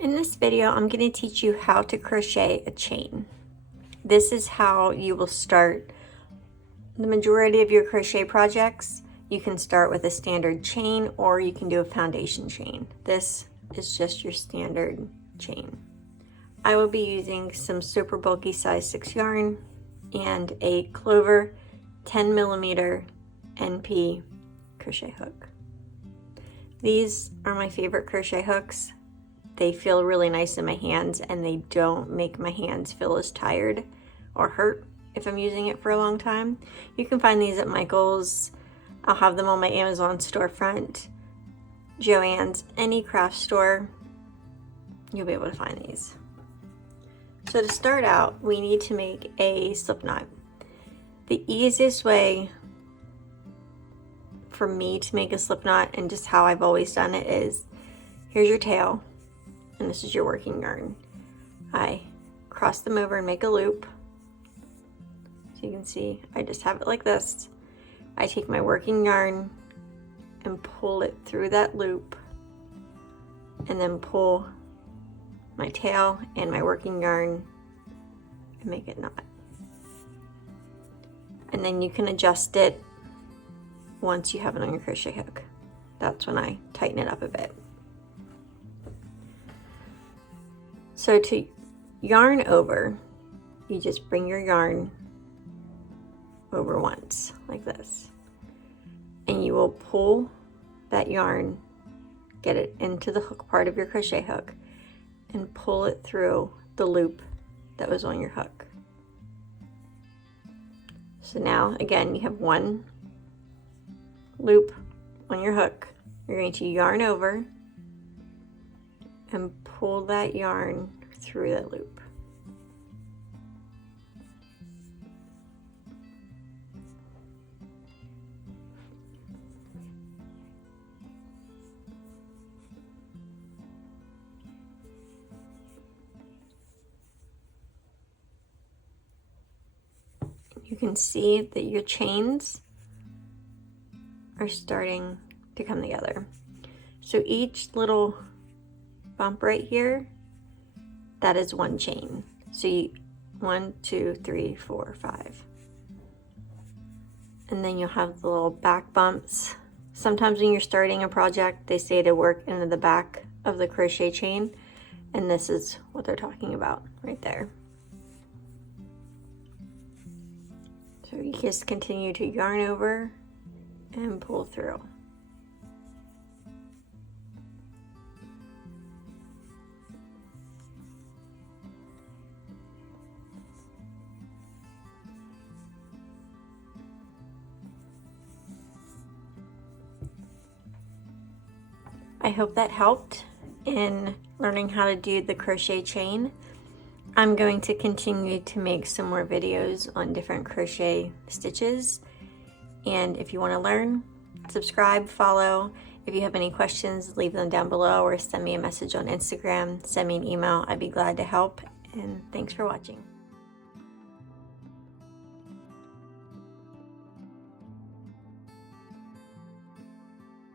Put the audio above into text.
In this video, I'm going to teach you how to crochet a chain. This is how you will start the majority of your crochet projects. You can start with a standard chain or you can do a foundation chain. This is just your standard chain. I will be using some super bulky size 6 yarn and a Clover 10mm NP crochet hook. These are my favorite crochet hooks. They feel really nice in my hands and they don't make my hands feel as tired or hurt if I'm using it for a long time. You can find these at Michael's. I'll have them on my Amazon storefront, Joann's, any craft store. You'll be able to find these. So to start out, we need to make a slip knot. The easiest way for me to make a slip knot, and just how I've always done it, is here's your tail and this is your working yarn. I cross them over and make a loop. So you can see I just have it like this. I take my working yarn and pull it through that loop and then pull my tail and my working yarn and make a knot. And then you can adjust it once you have it on your crochet hook. That's when I tighten it up a bit. So to yarn over, you just bring your yarn over once like this, and you will pull that yarn, get it into the hook part of your crochet hook, and pull it through the loop that was on your hook. So now again, you have one loop on your hook. You're going to yarn over and pull that yarn through that loop. You can see that your chains are starting to come together. So each little bump right here, that is one chain. So you 1, 2, 3, 4, 5. And then you'll have the little back bumps. Sometimes when you're starting a project, they say to work into the back of the crochet chain, and this is what they're talking about right there. So you just continue to yarn over and pull through. I hope that helped in learning how to do the crochet chain. I'm going to continue to make some more videos on different crochet stitches. And if you want to learn, subscribe, follow. If you have any questions, leave them down below or send me a message on Instagram, send me an email. I'd be glad to help. And thanks for watching.